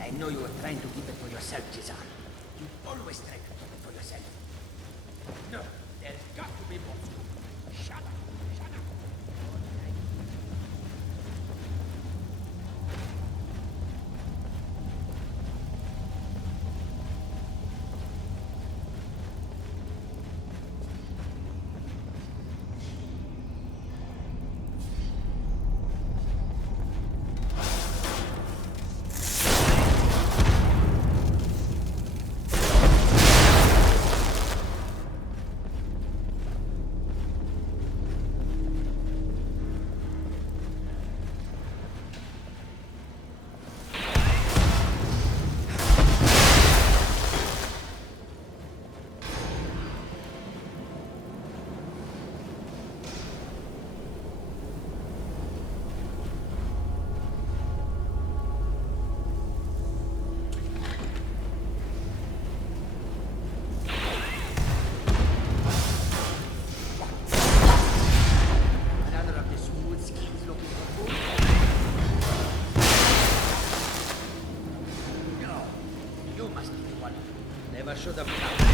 I know you were trying to keep it for yourself, Cesar. You always try to keep it for yourself. No, there's got to be more. Shut up. Shut up. Should have come.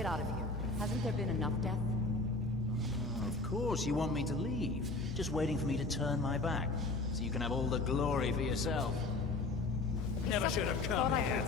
get out of here. Hasn't there been enough death? Of course you want me to leave. Just waiting for me to turn my back, so you can have all the glory for yourself. Never should have come here.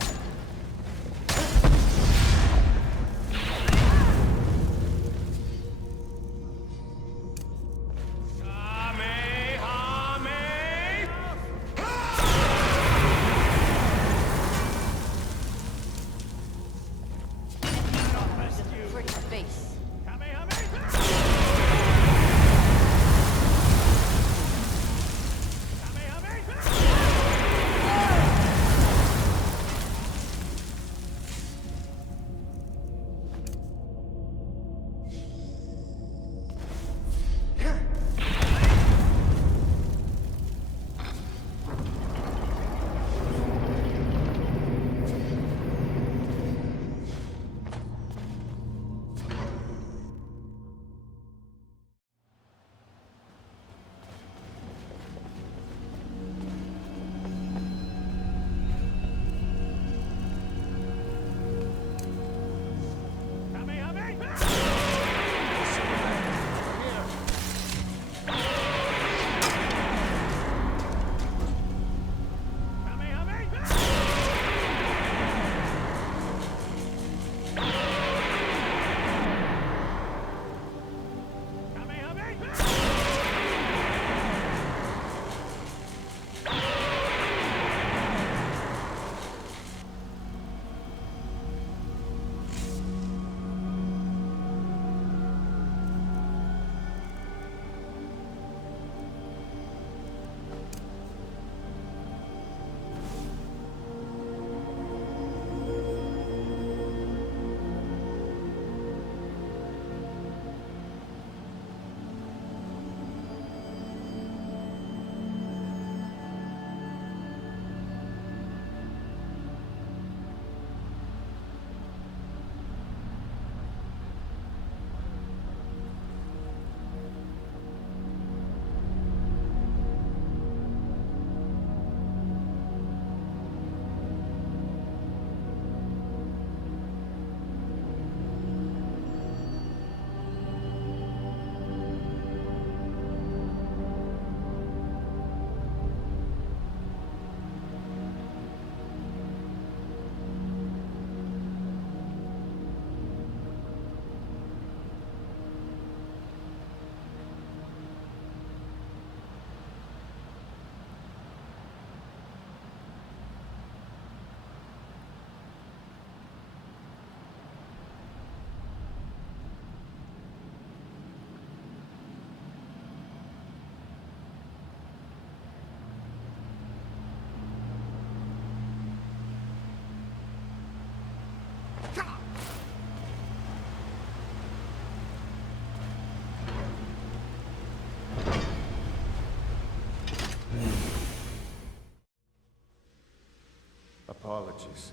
Apologies.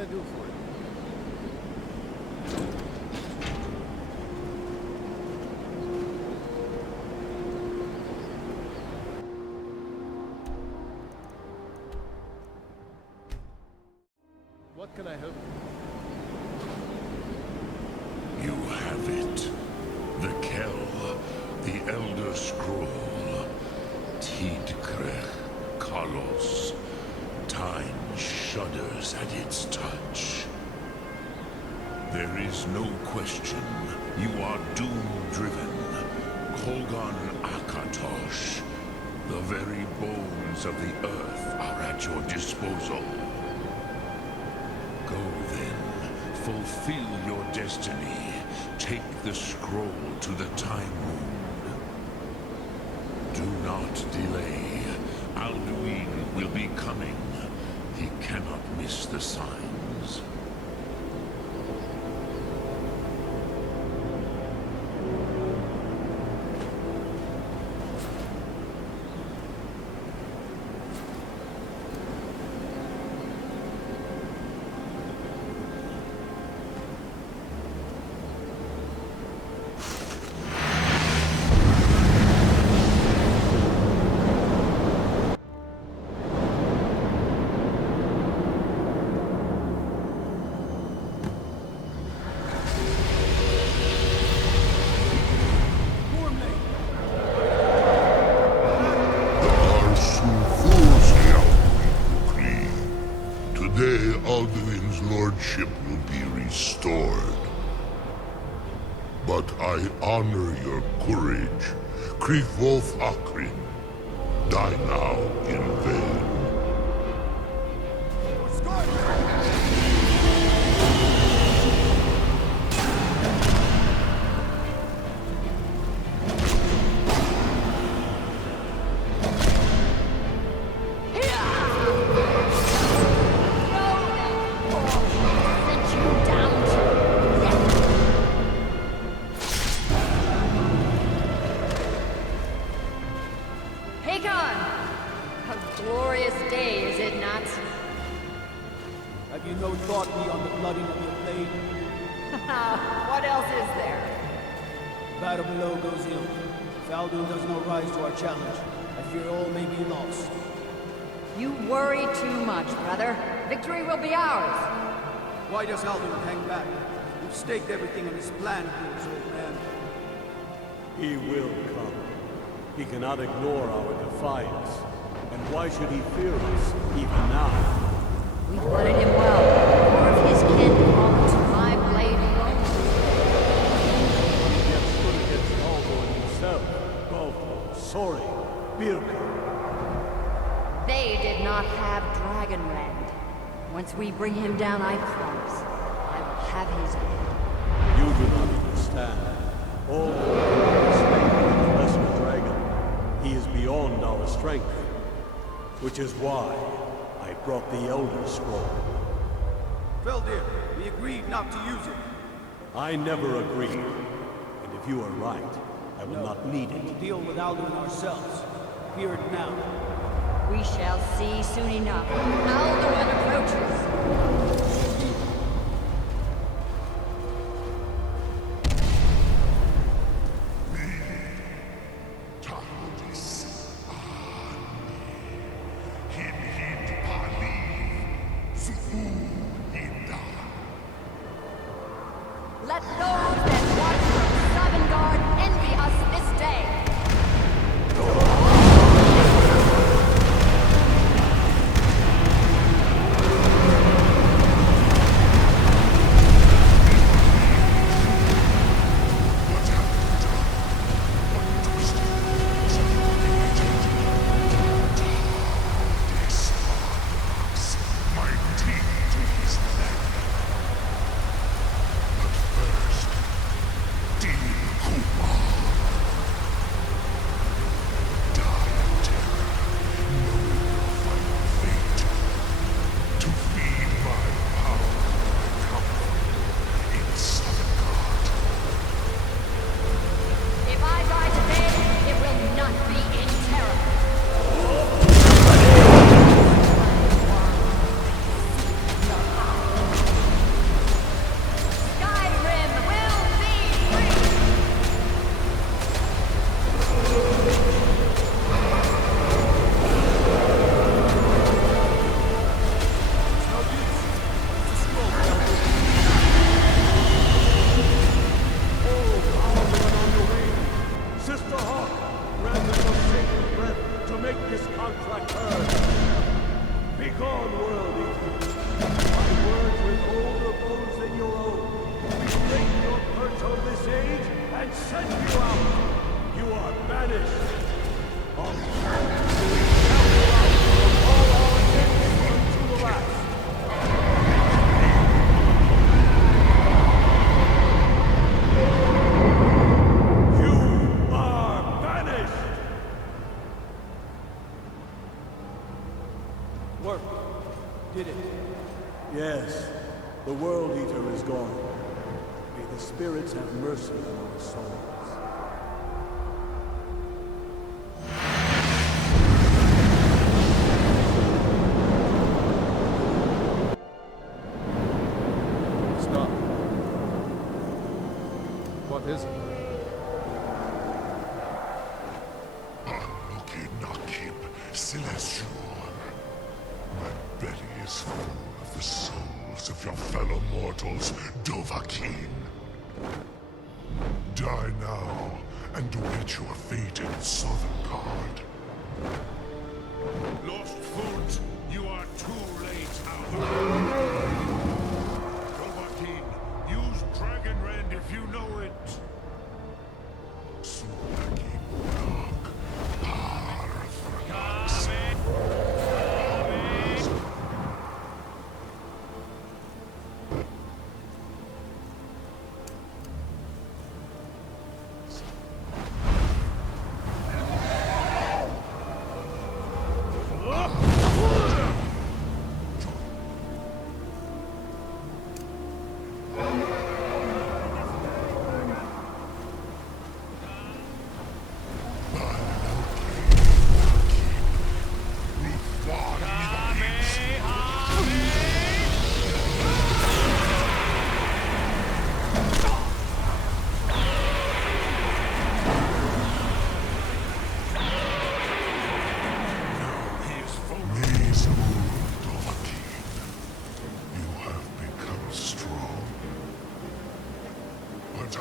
I do for you? What can I help you? You have it. The Kell, the Elder Scroll. Tidkrech Kalos. Time shudders at its touch. There is no question. You are doom-driven. Kogan Akatosh. The very bones of the earth are at your disposal. Go then. Fulfill your destiny. Take the scroll to the Time Moon. Do not delay. Odahviing will be coming. He cannot miss the signs. Odahviing's lordship will be restored. But I honor your courage. Krithwolf Akrin. Die now in vain. Have you no thought beyond the blooding of your blade? What else is there? Battle below goes ill. If Alduin does not rise to our challenge, I fear all may be lost. You worry too much, brother. Victory will be ours. Why does Alduin hang back? We've staked everything on his plan of yours, old man. He will come. He cannot ignore our defiance. And why should he fear us, even now? We wanted him well. More of his kin belong to my blade alone. He gets good against Alduin himself. Goku, Sori, Birka. They did not have Dragonrend. Once we bring him down, I promise, I will have his head. You do not understand. Alduin is slain by the lesser dragon. He is beyond our strength. Which is why I brought the Elder Scroll. Feldir, we agreed not to use it. I never agreed. And if you are right, I will not need it. We'll deal with Alduin ourselves. Fear it now. We shall see soon enough. Alduin approaches. Let those that watch from Sovngarde envy us this day. and send you out. You are banished. All our days to the last. You are banished. Work. Did it. Yes, the World Eater is gone. May the spirits have mercy on our souls. Stop. What is it? Nakib Celestial. My belly is full of the souls of your fellow mortals, Odahviing. Die now, and await your fate in Southern Guard. Lost Foot, you are too late, Odahviing, use Dragon Rend if you know it. Sulaki Rock,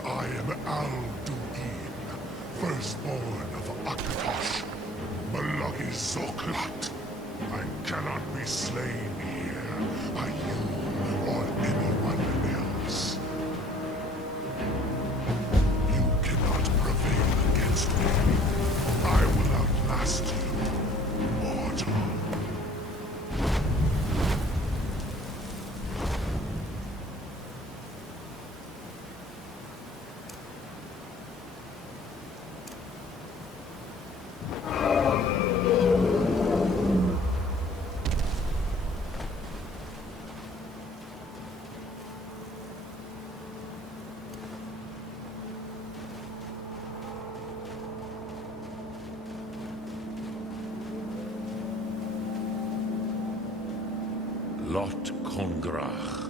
I am Alduin, firstborn of Akatosh, Malagi Zoklat. I cannot be slain here by you or anyone else. You cannot prevail against me. I will outlast you, mortal. Lot Kongrach,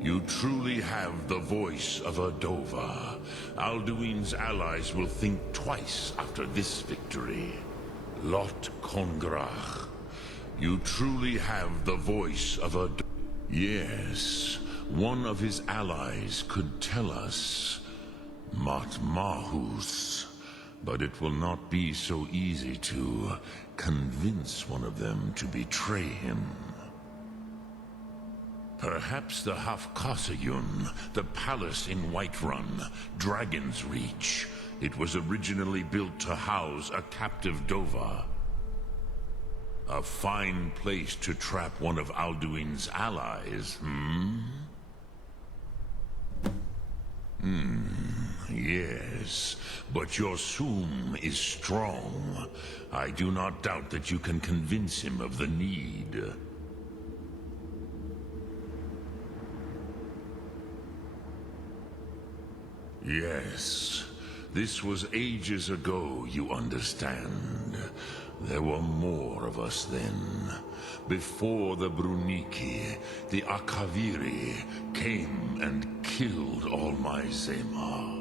you truly have the voice of a Dova. Alduin's allies will think twice after this victory. Lot Kongrach, you truly have the voice of a Yes, one of his allies could tell us. Matmahus. But it will not be so easy to convince one of them to betray him. Perhaps the Hafkasayun, the palace in Whiterun, Dragon's Reach. It was originally built to house a captive Dova. A fine place to trap one of Alduin's allies, Yes, but your Thu'um is strong. I do not doubt that you can convince him of the need. Yes, this was ages ago, you understand. There were more of us then. Before the Bruniki, the Akaviri came and killed all my Zema.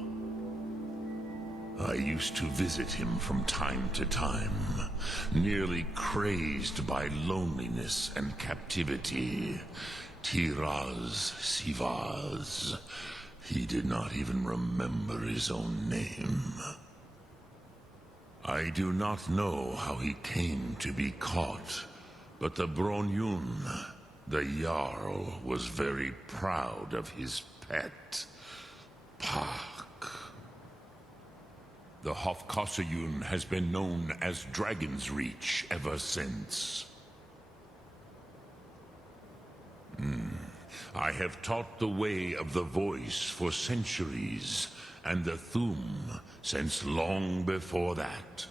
I used to visit him from time to time, nearly crazed by loneliness and captivity. Tiraz Sivaz. He did not even remember his own name. I do not know how he came to be caught, but the Bronyun, the Jarl, was very proud of his pet, Pak. The Hrothgar has been known as Dragon's Reach ever since. I have taught the way of the voice for centuries, and the Thu'um since long before that.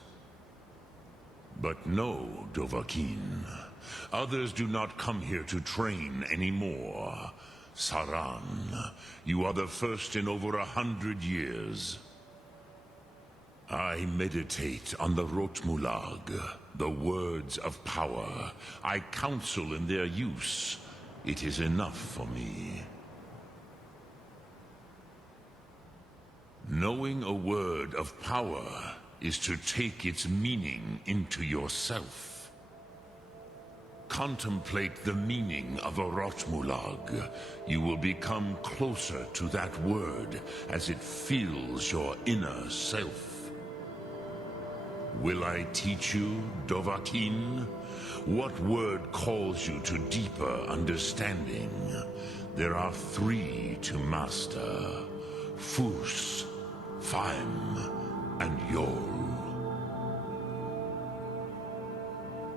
But no, Odahviing. Others do not come here to train anymore. Saran, you are the first in over 100 years. I meditate on the Rotmulag, the words of power. I counsel in their use. It is enough for me. Knowing a word of power is to take its meaning into yourself. Contemplate the meaning of a Rotmulag. You will become closer to that word as it fills your inner self. Will I teach you, Odahviing? What word calls you to deeper understanding? There are 3 to master: Fus, Faim, and Yol.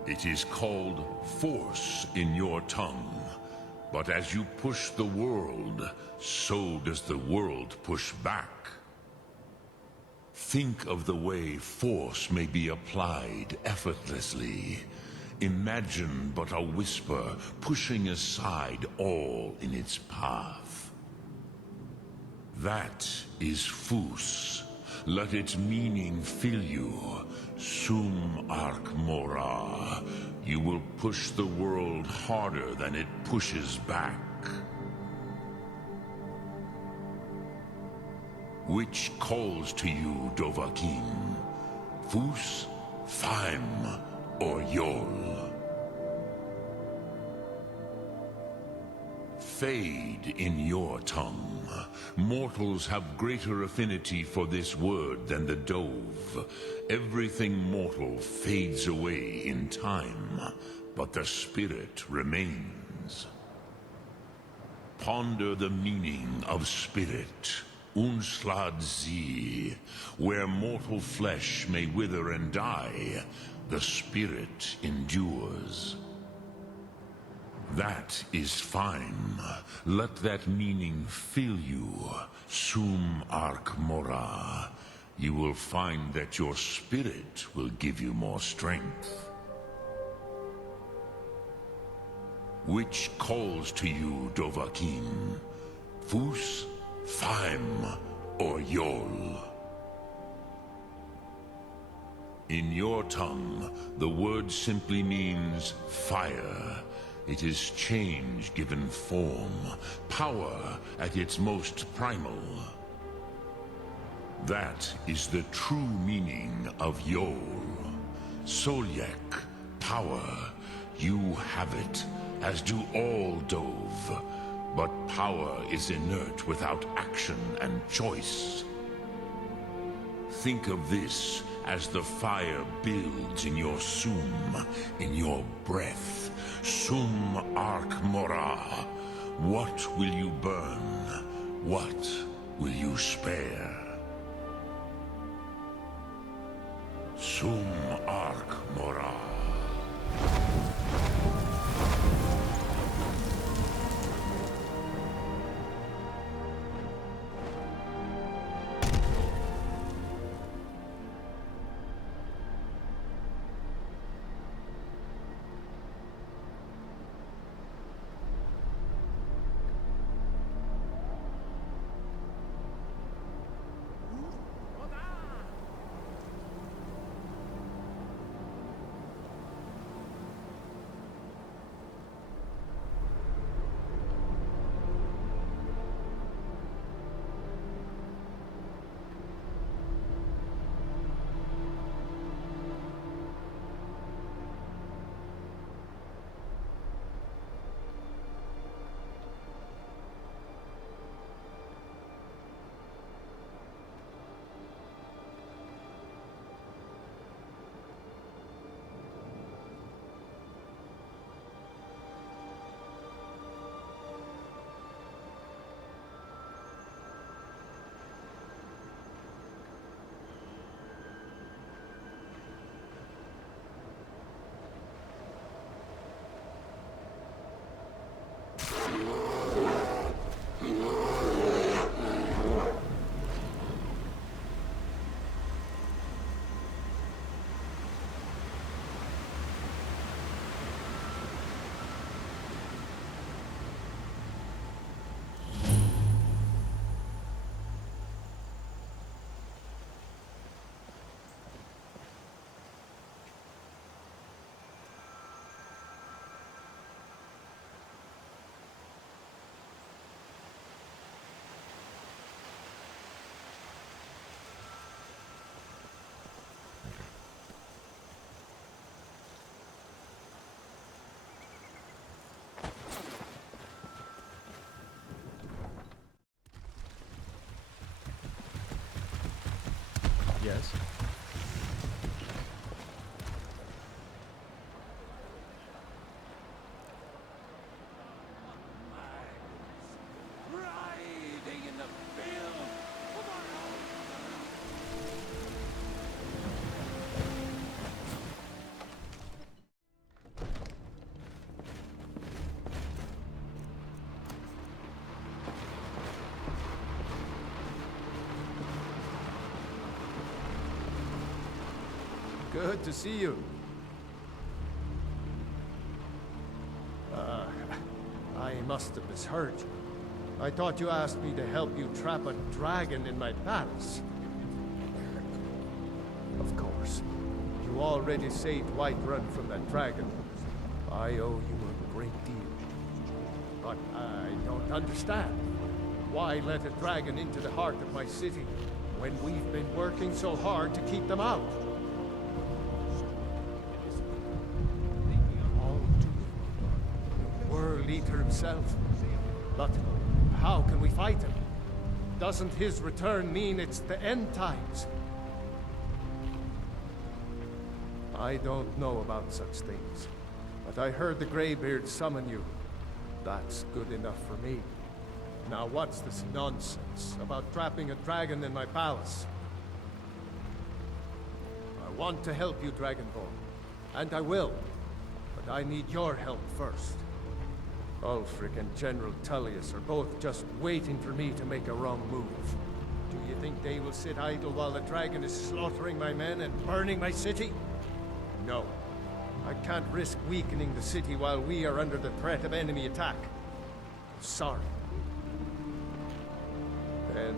It is called force in your tongue, but as you push the world, so does the world push back. Think of the way force may be applied effortlessly. Imagine but a whisper pushing aside all in its path. That is Fus. Let its meaning fill you. Sum Ark Mora. You will push the world harder than it pushes back. Which calls to you, Odahviing? Fus, Faim, or Yol? Fade in your tongue. Mortals have greater affinity for this word than the dove. Everything mortal fades away in time, but the spirit remains. Ponder the meaning of spirit. Unslad Zi. Where mortal flesh may wither and die, the spirit endures. That is fine. Let that meaning fill you. Sum Ark Mora. You will find that your spirit will give you more strength. Which calls to you, Odahviing? Fus, Faim, or Yol? In your tongue, the word simply means fire. It is change given form, power at its most primal. That is the true meaning of Yol. Solyek, power. You have it, as do all Dove. But power is inert without action and choice. Think of this as the fire builds in your sum, in your breath. Sum Ark Mora. What will you burn? What will you spare? Sum Ark Mora. Yes? Riding in the field tomorrow. Good to see you. I must have misheard you. I thought you asked me to help you trap a dragon in my palace. Of course. You already saved Whiterun from that dragon. I owe you a great deal. But I don't understand. Why let a dragon into the heart of my city when we've been working so hard to keep them out? All to the World Eater himself. But how can we fight him? Doesn't his return mean it's the end times? I don't know about such things, but I heard the Graybeards summon you. That's good enough for me. Now what's this nonsense about trapping a dragon in my palace? I want to help you, Dragonborn, and I will, but I need your help first. Ulfric and General Tullius are both just waiting for me to make a wrong move. Do you think they will sit idle while the dragon is slaughtering my men and burning my city? No. I can't risk weakening the city while we are under the threat of enemy attack. Sorry. Then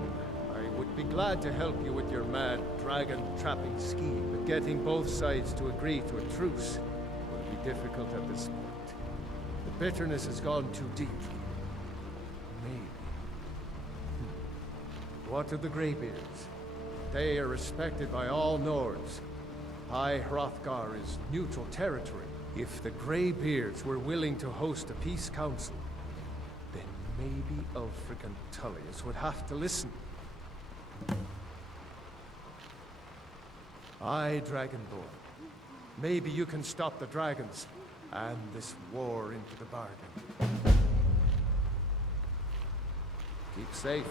I would be glad to help you with your mad dragon-trapping scheme, but getting both sides to agree to a truce will be difficult at this point. The bitterness has gone too deep. Maybe. What of the Graybeards? They are respected by all Nords. High Hrothgar is neutral territory. If the Graybeards were willing to host a peace council, then maybe Ulfric and Tullius would have to listen. Aye, Dragonborn. Maybe you can stop the dragons, and this war into the bargain. Keep safe.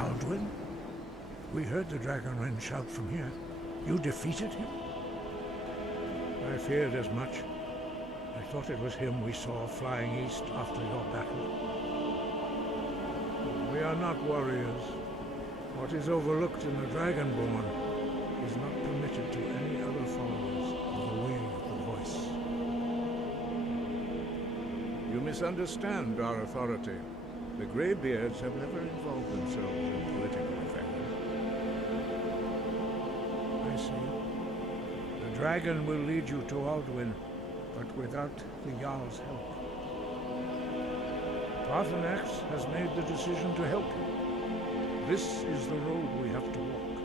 Alduin? We heard the Dragonren shout from here. You defeated him? I feared as much. I thought it was him we saw flying east after your battle. We are not warriors. What is overlooked in the Dragonborn is not permitted to any other followers of the way of the voice. You misunderstand our authority. The Graybeards have never involved themselves in political affairs. I see. The dragon will lead you to Alduin, but without the Jarl's help. Paarthurnax has made the decision to help you. This is the road we have to walk.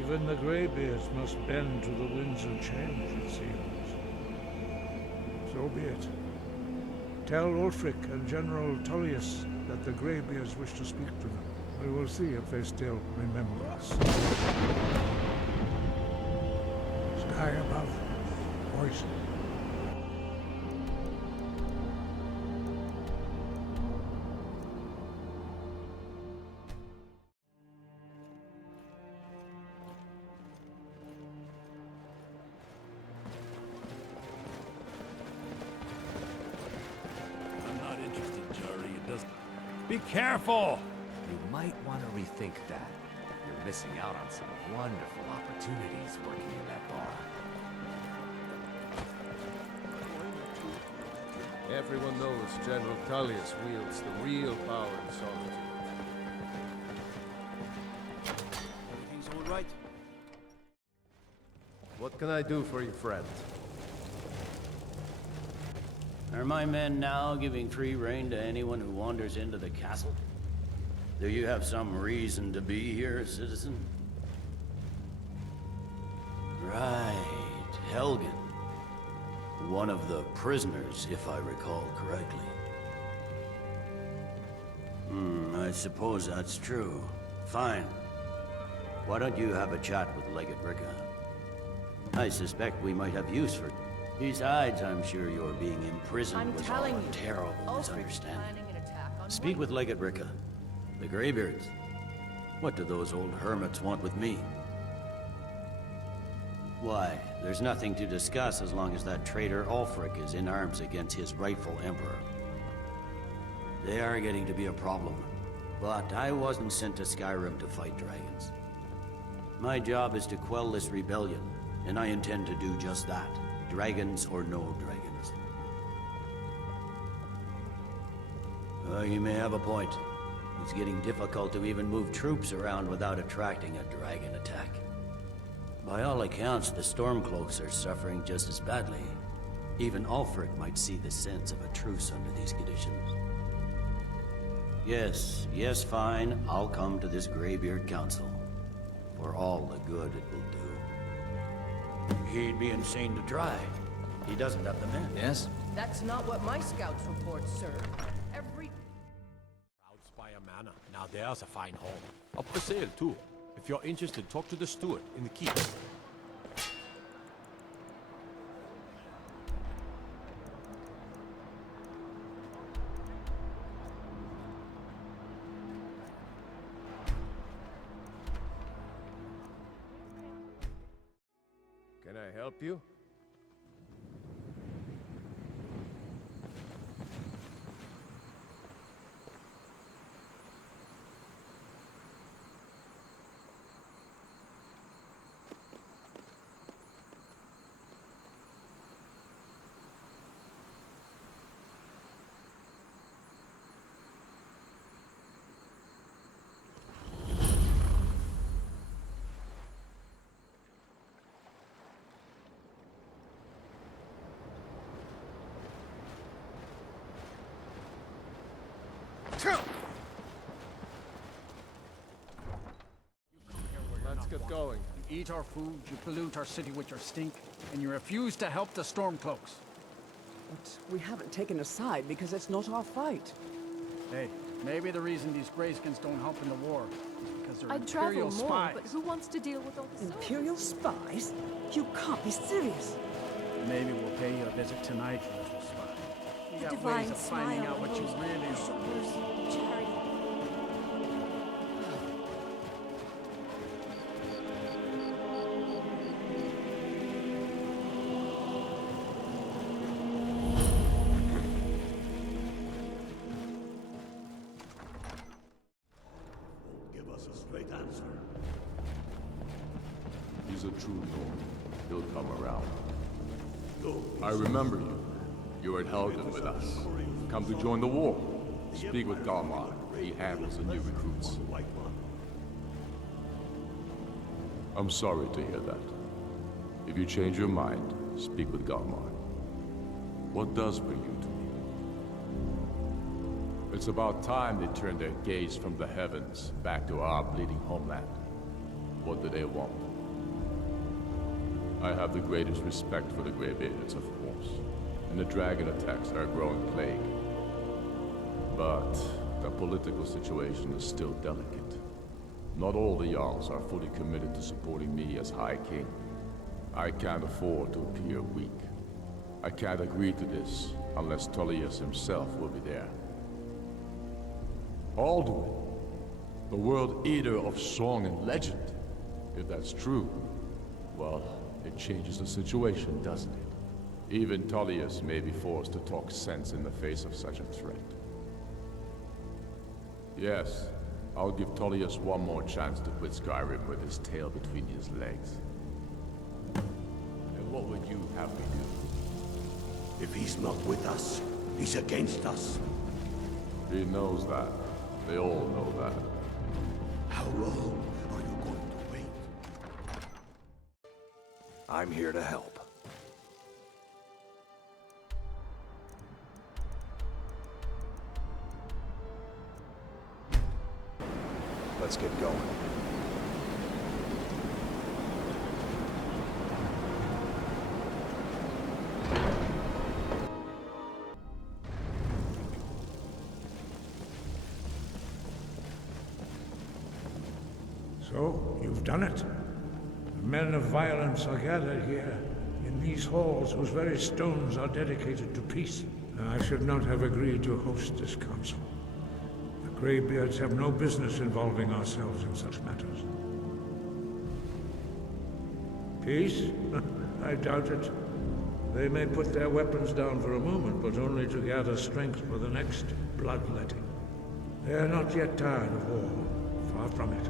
Even the Graybeards must bend to the winds of change, it seems. So be it. Tell Ulfric and General Tullius that the Graybeards wish to speak to them. We will see if they still remember us. Sky above, poison. Be careful! You might want to rethink that. You're missing out on some wonderful opportunities working in that bar. Everyone knows General Tullius wields the real power in Solitude. Everything's all right? What can I do for you, friend? Are my men now giving free rein to anyone who wanders into the castle? Do you have some reason to be here, citizen? Right, Helgen. One of the prisoners, if I recall correctly. I suppose that's true. Fine. Why don't you have a chat with Legate Ricca? I suspect we might have use for it. Besides, I'm sure your being imprisoned was all a terrible misunderstanding. Speak with Legate Ricca. The Graybeards. What do those old hermits want with me? Why, there's nothing to discuss as long as that traitor Ulfric is in arms against his rightful emperor. They are getting to be a problem, but I wasn't sent to Skyrim to fight dragons. My job is to quell this rebellion, and I intend to do just that, dragons or no dragons. You may have a point. It's getting difficult to even move troops around without attracting a dragon attack. By all accounts, the Stormcloaks are suffering just as badly. Even Ulfric might see the sense of a truce under these conditions. Yes, fine. I'll come to this Graybeard Council. For all the good it will do. He'd be insane to try. He doesn't have the men. Yes? That's not what my scouts report, sir. Every... Proudspire Manor. Now there's a fine hall. Up for sale, too. If you're interested, talk to the steward in the keep. Can I help you? Let's get going. You eat our food, you pollute our city with your stink, and you refuse to help the Stormcloaks. But we haven't taken a side because it's not our fight. Hey, maybe the reason these Grayskins don't help in the war is because they're I'd Imperial travel more, spies. but who wants to deal with all the Imperial spies? You can't be serious. Maybe we'll pay you a visit tonight, little spy. We The got divine ways of finding smile out what you of those really are. worshippers, charity. Give us a straight answer. He's a true lord. He'll come around. Go. I remember you. You were at Helgen with us. Come to join the war. Speak with Galmar. He handles the new recruits. I'm sorry to hear that. If you change your mind, speak with Galmar. What does bring you to me? It's about time they turned their gaze from the heavens back to our bleeding homeland. What do they want? I have the greatest respect for the Graybeards, of course, and the dragon attacks are a growing plague. But the political situation is still delicate. Not all the Jarls are fully committed to supporting me as High King. I can't afford to appear weak. I can't agree to this unless Tullius himself will be there. Alduin, the world eater of song and legend. If that's true, well, it changes the situation, doesn't it? Even Tullius may be forced to talk sense in the face of such a threat. Yes. I'll give Tullius one more chance to quit Skyrim with his tail between his legs. And what would you have me do? If he's not with us, he's against us. He knows that. They all know that. How long are you going to wait? I'm here to help. Let's get going. So, you've done it. The men of violence are gathered here, in these halls whose very stones are dedicated to peace. I should not have agreed to host this council. The Graybeards have no business involving ourselves in such matters. Peace? I doubt it. They may put their weapons down for a moment, but only to gather strength for the next bloodletting. They are not yet tired of war. Far from it.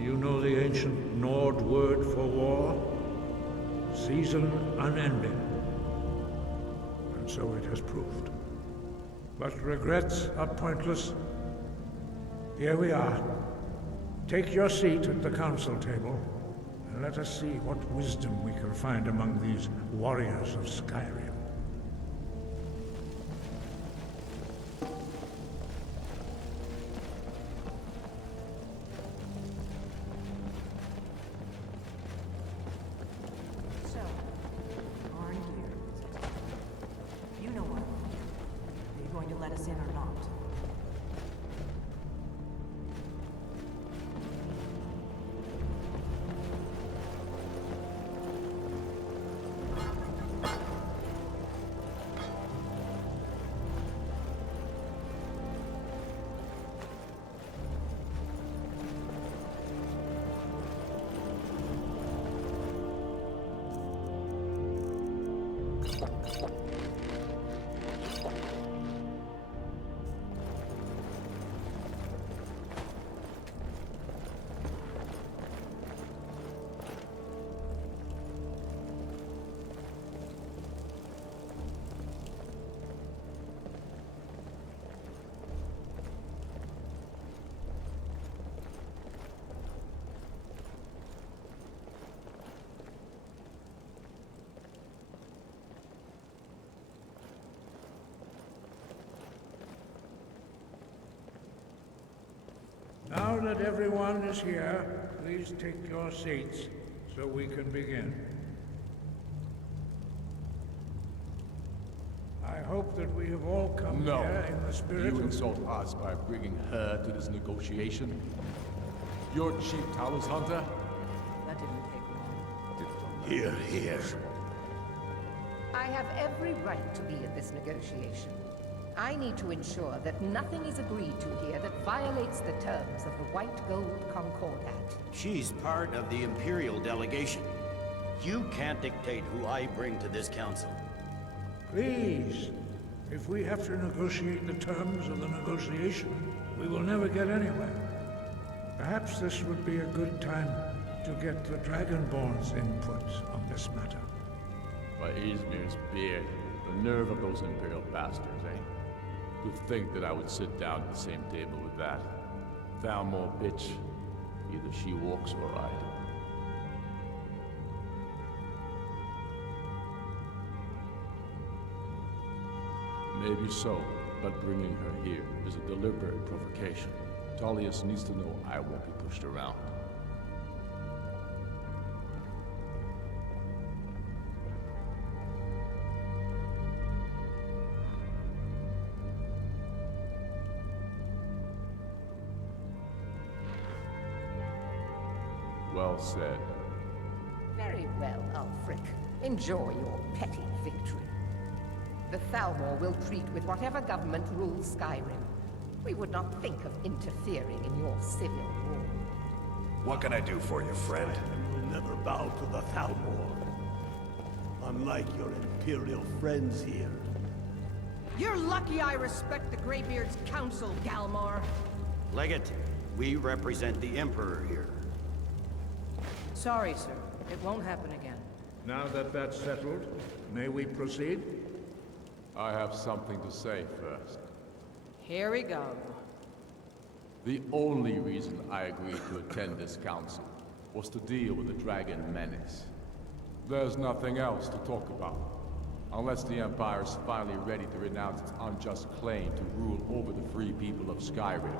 You know the ancient Nord word for war? Season unending. And so it has proved. But regrets are pointless. Here we are. Take your seat at the council table, and let us see what wisdom we can find among these warriors of Skyrim. Now that everyone is here, please take your seats so we can begin. I hope that we have all come here in the spirit You of... insult us by bringing her to this negotiation? Your chief Talos hunter? That didn't take long. Here, here. I have every right to be at this negotiation. I need to ensure that nothing is agreed to here that violates the terms of the White Gold Concordat. She's part of the Imperial delegation. You can't dictate who I bring to this council. Please, if we have to negotiate the terms of the negotiation, we will never get anywhere. Perhaps this would be a good time to get the Dragonborn's input on this matter. By Izmir's beard, the nerve of those Imperial bastards, eh? To think that I would sit down at the same table with that. Thalmor bitch. Either she walks or I do. Maybe so, but bringing her here is a deliberate provocation. Tullius needs to know I won't be pushed around. Well said. Very well, Ulfric. Enjoy your petty victory. The Thalmor will treat with whatever government rules Skyrim. We would not think of interfering in your civil war. What can I do for you, friend? I will never bow to the Thalmor. Unlike your Imperial friends here. You're lucky I respect the Graybeards' council, Galmar. Legate, we represent the Emperor here. Sorry, sir. It won't happen again. Now that that's settled, may we proceed? I have something to say first. Here we go. The only reason I agreed to attend this council was to deal with the Dragon Menace. There's nothing else to talk about. Unless the Empire's finally ready to renounce its unjust claim to rule over the free people of Skyrim.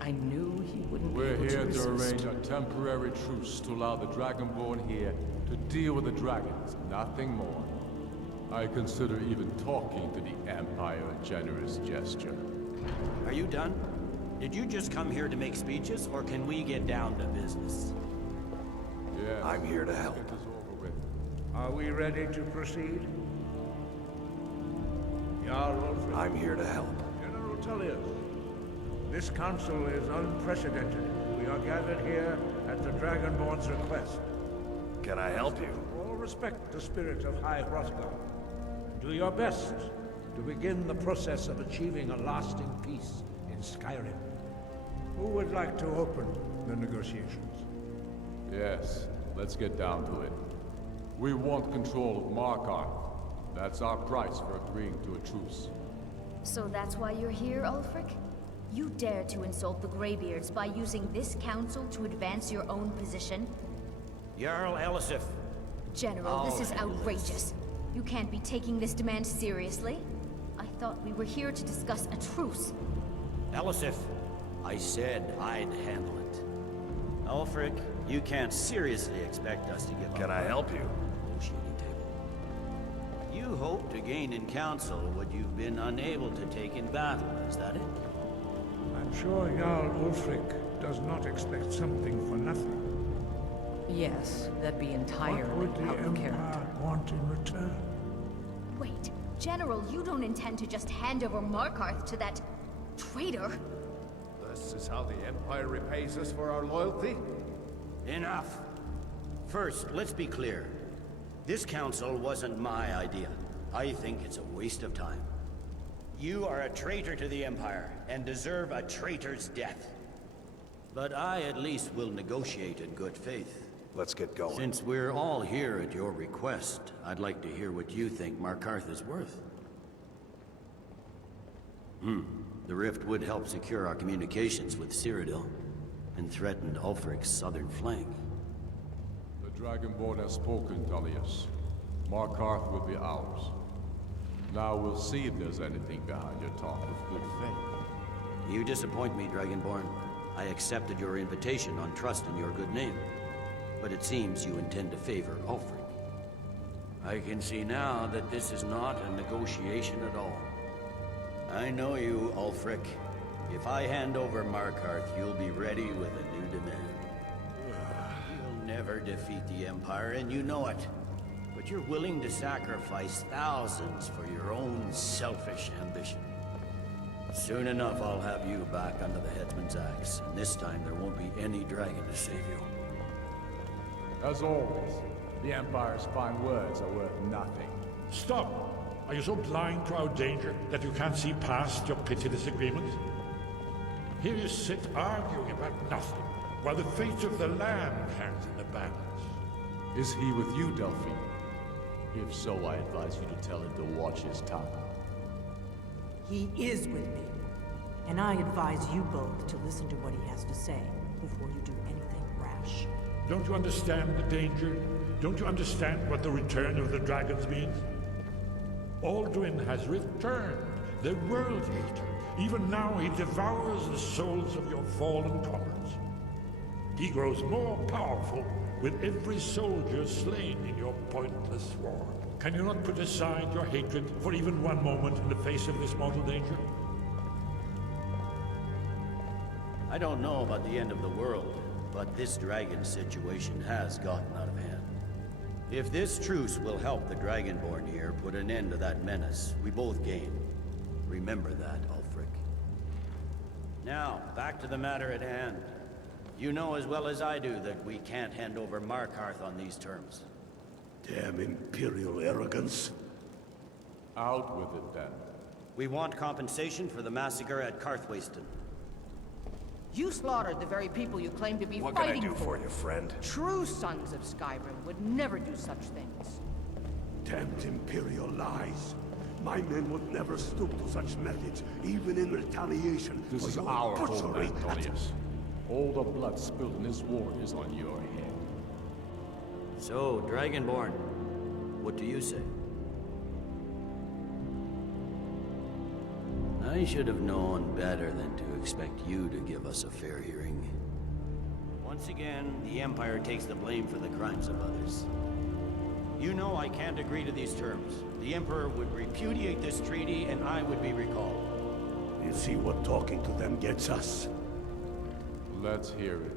I knew he wouldn't We're be able here to to resist. arrange a temporary truce to allow the Dragonborn here to deal with the dragons, nothing more. I consider even talking to the Empire a generous gesture. Are you done? Did you just come here to make speeches, or can we get down to business? Yes. I'm here to help. It is over with. Are we ready to proceed? Jarl Ulfric. I'm here to help. General Tullius, this council is unprecedented. We are gathered here at the Dragonborn's request. Can I help you? All respect the spirit of High Hrothgar. Do your best to begin the process of achieving a lasting peace in Skyrim. Who would like to open the negotiations? Yes, let's get down to it. We want control of Markarth. That's our price for agreeing to a truce. So that's why you're here, Ulfric? You dare to insult the Graybeards by using this council to advance your own position? Jarl Elisif. General, this is outrageous. You can't be taking this demand seriously. I thought we were here to discuss a truce. Elisif, I said I'd handle it. Ulfric, you can't seriously expect us to give up. Can I help you? Negotiating table. You hope to gain in council what you've been unable to take in battle, is that it? I'm sure Jarl Ulfric does not expect something for nothing. Yes, that'd be What entirely would the out of Empire character. want in return? Wait, General, you don't intend to just hand over Markarth to that traitor? This is how the Empire repays us for our loyalty? Enough. First, let's be clear. This council wasn't my idea. I think it's a waste of time. You are a traitor to the Empire, and deserve a traitor's death. But I at least will negotiate in good faith. Let's get going. Since we're all here at your request, I'd like to hear what you think Markarth is worth. The rift would help secure our communications with Cyrodiil, and threatened Ulfric's southern flank. The Dragonborn has spoken, Tullius. Markarth will be ours. Now we'll see if there's anything behind your talk of good faith. You disappoint me, Dragonborn. I accepted your invitation on trust in your good name. But it seems you intend to favor Ulfric. I can see now that this is not a negotiation at all. I know you, Ulfric. If I hand over Markarth, you'll be ready with a new demand. You'll never defeat the Empire, and you know it. But you're willing to sacrifice thousands for your own selfish ambition. Soon enough, I'll have you back under the headsman's axe, and this time there won't be any dragon to save you. As always, the Empire's fine words are worth nothing. Stop! Are you so blind to our danger that you can't see past your pitiless agreement? Here you sit arguing about nothing, while the fate of the land hangs in the balance. Is he with you, Delphine? If so, I advise you to tell him to watch his tongue. He is with me. And I advise you both to listen to what he has to say before you do anything rash. Don't you understand the danger? Don't you understand what the return of the dragons means? Alduin has returned, the World Eater. Even now he devours the souls of your fallen comrades. He grows more powerful with every soldier slain in your pointless war. Can you not put aside your hatred for even one moment in the face of this mortal danger? I don't know about the end of the world, but this dragon situation has gotten out of hand. If this truce will help the Dragonborn here put an end to that menace, we both gain. Remember that, Ulfric. Now, back to the matter at hand. You know as well as I do that we can't hand over Markarth on these terms. Damn Imperial arrogance. Out with it, then. We want compensation for the massacre at Carthwayston. You slaughtered the very people you claim to be What fighting can I do for you, friend? True sons of Skyrim would never do such things. Damned Imperial lies. My men would never stoop to such methods, even in retaliation. This for is your our butchery. homeland, Tullius. All the blood spilled in this war is on your head. So, Dragonborn, what do you say? I should have known better than to expect you to give us a fair hearing. Once again, the Empire takes the blame for the crimes of others. You know I can't agree to these terms. The Emperor would repudiate this treaty and I would be recalled. You see what talking to them gets us? Let's hear it.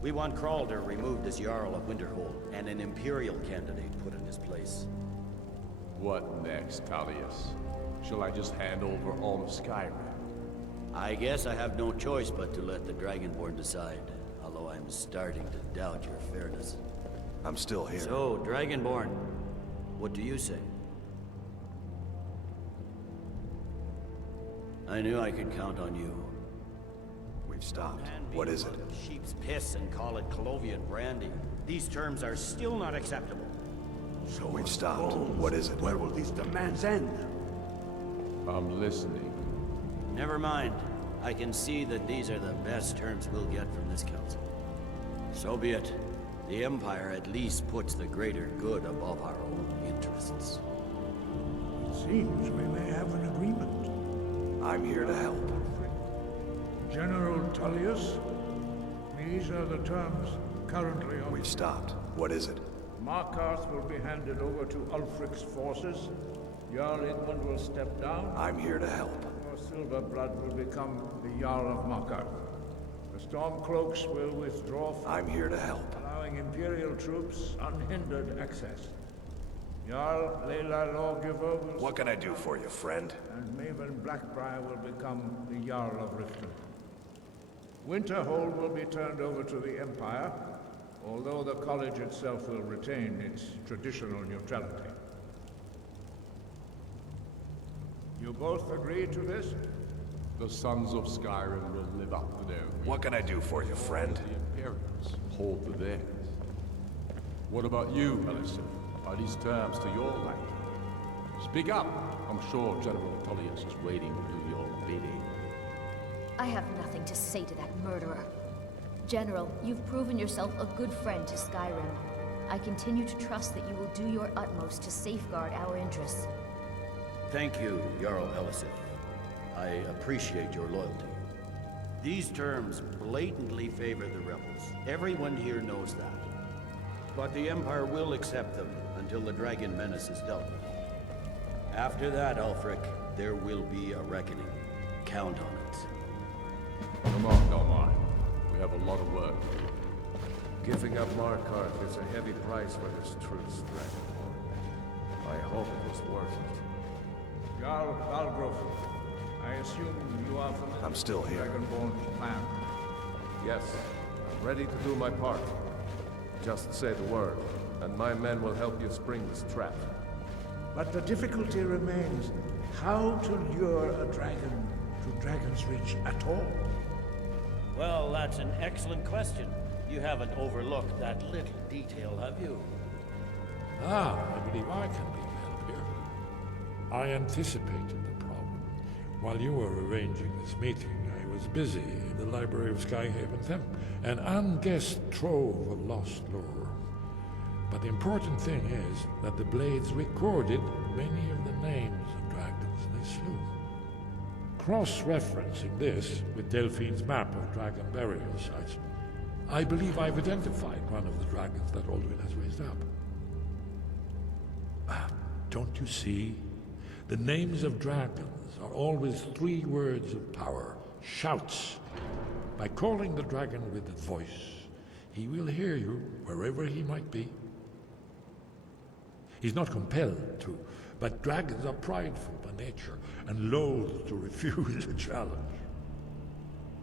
We want Kralder removed as Jarl of Winterhold and an Imperial candidate put in his place. What next, Tullius? Shall I just hand over all of Skyrim? I guess I have no choice but to let the Dragonborn decide, although I'm starting to doubt your fairness. I'm still here. So, Dragonborn, what do you say? I knew I could count on you. We've stopped. What is it? Sheep's piss and call it Colovian brandy. These terms are still not acceptable. So we've stopped. What is it? Where will these demands end? I'm listening. Never mind. I can see that these are the best terms we'll get from this council. So be it. The Empire at least puts the greater good above our own interests. It seems we may have an agreement. I'm here to help. General Tullius, these are the terms currently on... We've stopped. What is it? Markarth will be handed over to Ulfric's forces. Jarl Igmund will step down. I'm here to help. Your Silverblood will become the Jarl of Markarth. The Stormcloaks will withdraw from... I'm here to help. Allowing Imperial troops unhindered access. Jarl Leila Lawgiver will... What can I do for you, friend? And Maven Blackbriar will become the Jarl of Riften. Winterhold will be turned over to the Empire, although the college itself will retain its traditional neutrality. You both agree to this? The sons of Skyrim will live up to their... What can I do for you, friend? The Imperials hold to theirs. What about you, Melissa? Are these terms to your liking? Speak up! I'm sure General Tullius is waiting to do your bidding. I have nothing to say to that murderer. General, you've proven yourself a good friend to Skyrim. I continue to trust that you will do your utmost to safeguard our interests. Thank you, Jarl Elisif. I appreciate your loyalty. These terms blatantly favor the rebels. Everyone here knows that. But the Empire will accept them until the Dragon Menace is dealt with. After that, Ulfric, there will be a reckoning. Count on it. Come on, Dalmar. We have a lot of work. Giving up Markarth is a heavy price for this truce, Dragonborn. I hope it was worth it. Jarl Balgrove, I assume you are from I'm still here. Dragonborn's plan. Yes, I'm ready to do my part. Just say the word, and my men will help you spring this trap. But the difficulty remains how to lure a dragon to Dragon's Reach at all. Well, that's an excellent question. You haven't overlooked that little detail, have you? Ah, I believe I can be of help here. I anticipated the problem. While you were arranging this meeting, I was busy in the library of Skyhaven Temple, an unguessed trove of lost lore. But the important thing is that the Blades recorded many of the names of dragons they slew. Cross-referencing this with Delphine's map of dragon burial sites, I believe I've identified one of the dragons that Alduin has raised up. Don't you see? The names of dragons are always 3 words of power, shouts. By calling the dragon with a voice, he will hear you wherever he might be. He's not compelled to, but dragons are prideful by nature and loath to refuse a challenge.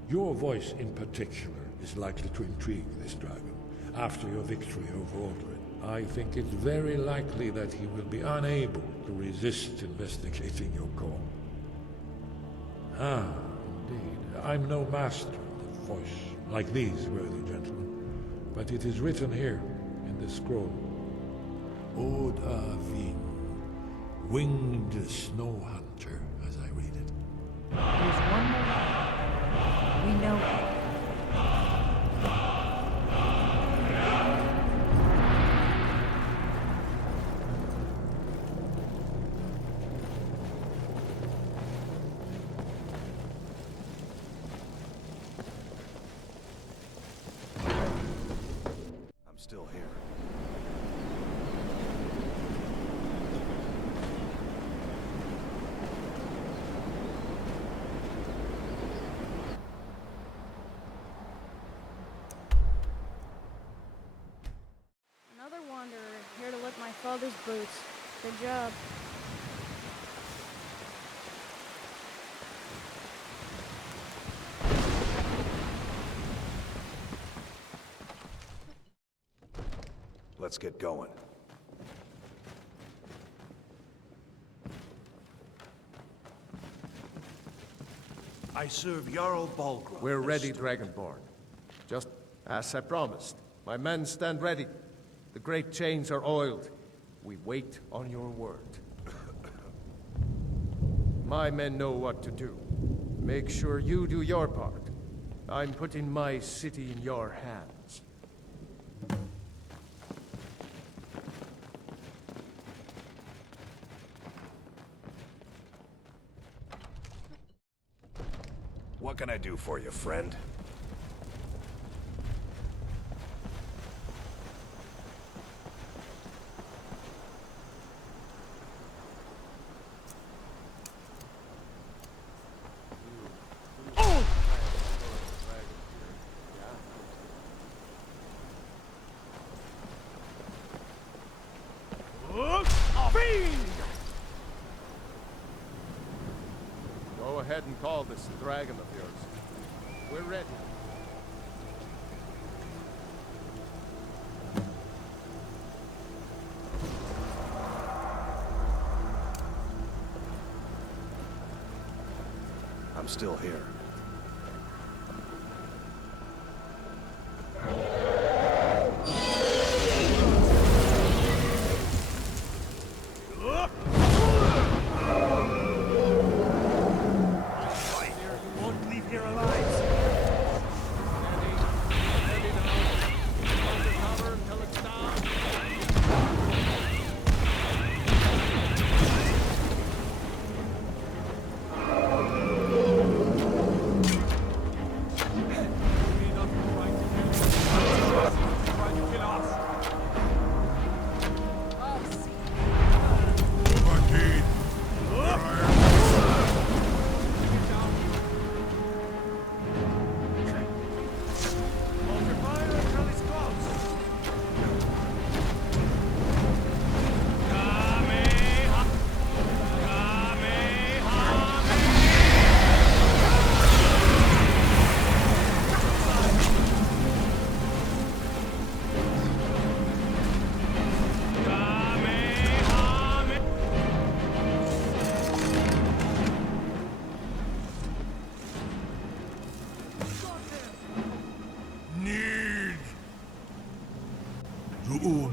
Your voice in particular is likely to intrigue this dragon after your victory over Alduin. I think it's very likely that he will be unable to resist investigating your call. Ah, indeed. I'm no master of the voice, like these worthy gentlemen, but it is written here in this scroll. Odahviing, winged snow hunter, as I read it. There's one more. We know it. I'm still here. Another wanderer, here to lick my father's boots. Good job. Let's get going. I serve Jarl Balgruuf. We're ready, Dragonborn. Just as I promised. My men stand ready. The great chains are oiled. We wait on your word. My men know what to do. Make sure you do your part. I'm putting my city in your hands. What can I do for you, friend? Go ahead and call this dragon of yours. We're ready. I'm still here.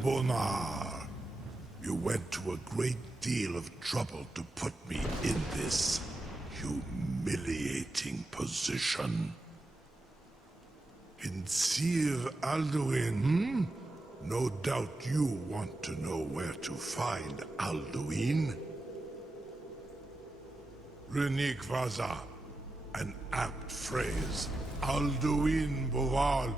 Thu'um, you went to a great deal of trouble to put me in this humiliating position. In Sir Alduin, no doubt you want to know where to find Alduin. Reimagines, an apt phrase. Alduin Boval.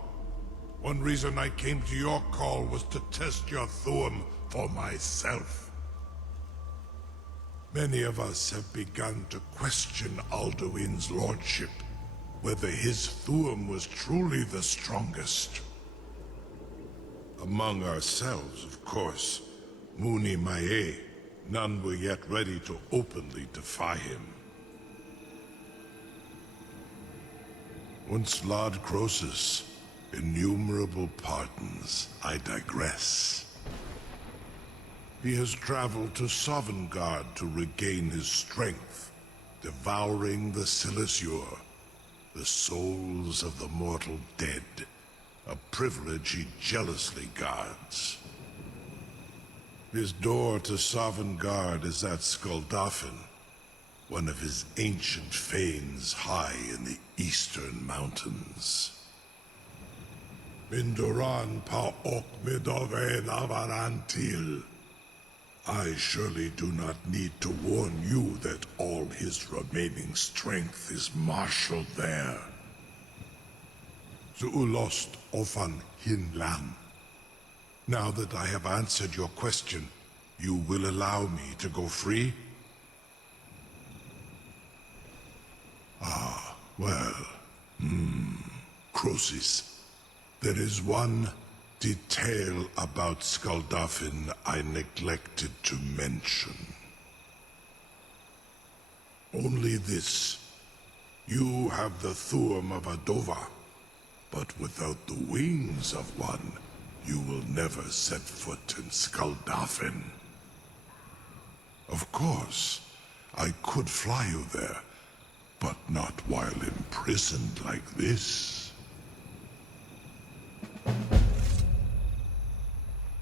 One reason I came to your call was to test your Thu'um for myself. Many of us have begun to question Alduin's lordship, whether his Thu'um was truly the strongest. Among ourselves, of course, Muni Mae, none were yet ready to openly defy him. Once Lord Croesus, innumerable pardons, I digress. He has traveled to Sovngarde to regain his strength, devouring the Silesure, the souls of the mortal dead, a privilege he jealously guards. His door to Sovngarde is at Skuldafn, one of his ancient fanes high in the eastern mountains. Mindoran pa ok midoven avarantil. I surely do not need to warn you that all his remaining strength is marshaled there. Zuulost ofan hinlan. Now that I have answered your question, you will allow me to go free? Ah, well, Croesus, there is one detail about Skuldafn I neglected to mention. Only this. You have the Thu'um of Adova, but without the wings of one, you will never set foot in Skuldafn. Of course, I could fly you there, but not while imprisoned like this.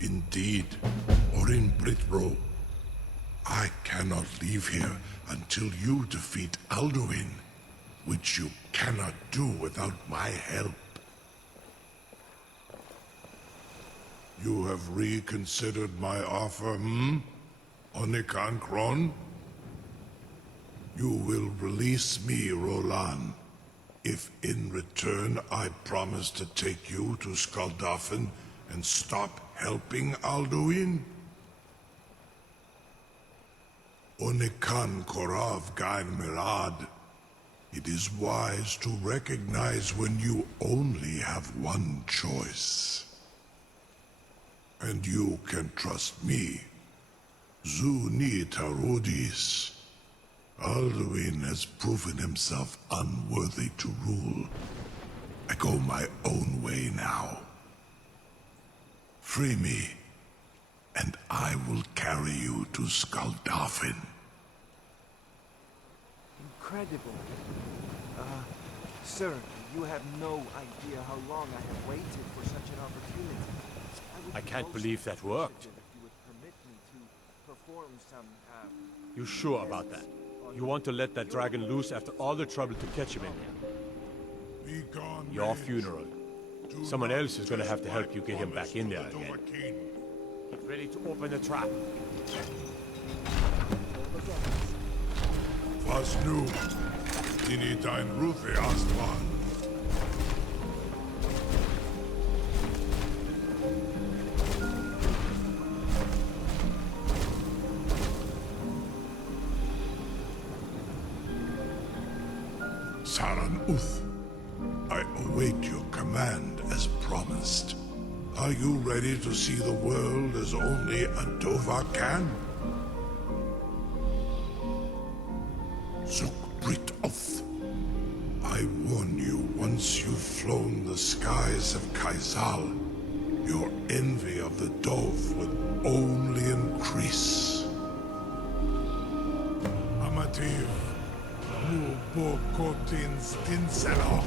Indeed, Orin Britbro, I cannot leave here until you defeat Alduin, which you cannot do without my help. You have reconsidered my offer, Onikan Kron? You will release me, Roland, if in return I promise to take you to Skuldafn and stop helping Alduin? Onikan Korav Gain Mirad. It is wise to recognize when you only have one choice. And you can trust me. Zuni Tarudis. Alduin has proven himself unworthy to rule. I go my own way now. Free me, and I will carry you to Skuldafn. Incredible. Sir, you have no idea how long I have waited for such an opportunity. I can't believe that worked. If you would permit me to perform some, You sure about that? You want to let that dragon loose after all the trouble to catch him in here? Your funeral. Someone else is gonna have to help you get him back in there again. Get ready to open the trap. Was nu? Dini dein Rufe Astman. Saran Uth, I await your command as promised. Are you ready to see the world as only Adova can? Zukbrit Oth, I warn you, once you've flown the skies of Kaizal, your envy of the Dove will only increase. Amatir, Mubokotin Stinselok.